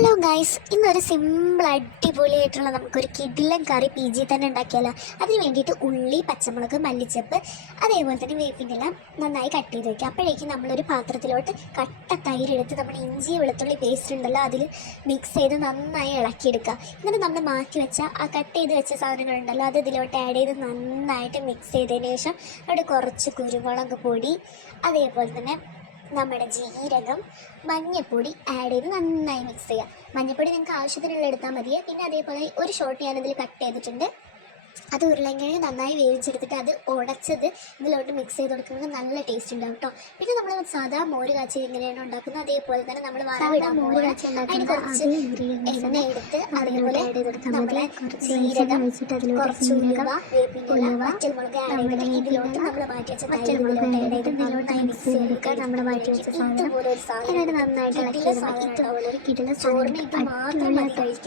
Hello guys, ഇന്നൊരു simple അടിപൊളിയായിട്ടുള്ള നമുക്കൊരു കിടിലൻ കറി പി ജി തന്നെ ഉണ്ടാക്കിയാലോ. അതിന് വേണ്ടിയിട്ട് ഉള്ളി, പച്ചമുളക്, മല്ലിച്ചപ്പ്, അതേപോലെ തന്നെ വേപ്പിൻ്റെ എല്ലാം നന്നായി കട്ട് ചെയ്ത് വയ്ക്കുക. അപ്പോഴേക്കും നമ്മളൊരു പാത്രത്തിലോട്ട് കട്ട തൈരെടുത്ത് നമ്മുടെ ഇഞ്ചി വെളുത്തുള്ളി പേസ്റ്റ് ഉണ്ടല്ലോ അതിൽ മിക്സ് ചെയ്ത് നന്നായി ഇളക്കിയെടുക്കുക. എന്നിട്ട് നമ്മൾ മാറ്റി വെച്ച ആ കട്ട് ചെയ്ത് വെച്ച സാധനങ്ങളുണ്ടല്ലോ അത് ഇതിലോട്ട് ആഡ് ചെയ്ത് നന്നായിട്ട് മിക്സ് ചെയ്തതിന് ശേഷം അവിടെ കുറച്ച് കുരുമുളക് പൊടി, അതേപോലെ തന്നെ നമ്മുടെ ജീരകം, മഞ്ഞൾപ്പൊടി ആഡ് ചെയ്ത് നന്നായി മിക്സ് ചെയ്യുക. മഞ്ഞൾപ്പൊടി നിങ്ങൾക്ക് ആവശ്യത്തിനുള്ള എടുത്താൽ മതിയെ. പിന്നെ അതേപോലെ ഒരു ഷോട്ട് ഞാനതിൽ കട്ട് ചെയ്തിട്ടുണ്ട്. അത് ഉരുളങ്കിഴങ്ങ് നന്നായി വേവിച്ചെടുത്തിട്ട് അത് ഉടച്ചത് ഇതിലോട്ട് മിക്സ് ചെയ്ത് കൊടുക്കുന്നത് നല്ല ടേസ്റ്റ് ഉണ്ടാവും കേട്ടോ. പിന്നെ നമ്മൾ സാധാ മോര് കാച്ചി എങ്ങനെയാണ് ഉണ്ടാക്കുന്നത് അതേപോലെ തന്നെ നമ്മൾ മോര് കാച്ചി അതിന് കുറച്ച് എണ്ണ എടുത്ത് അതേപോലെ നമ്മുടെ ജീരകം, കുറച്ച് ഉലുവ, വേപ്പിൻ്റെ പച്ചമുളക് ആഡ് ചെയ്തിട്ട് ഇതിലോട്ട് നമ്മൾ മാറ്റി വെച്ച പച്ചമുളക് ആഡ് ചെയ്ത് നന്നായി മിക്സ് ചെയ്തെടുക്കുക. നമ്മൾ മാറ്റി വെച്ച സാധനം നന്നായിട്ട് ഇതുപോലെ ഒരു കിടല ചോറിന് ഇത് മാത്രം മതി കഴിക്കും.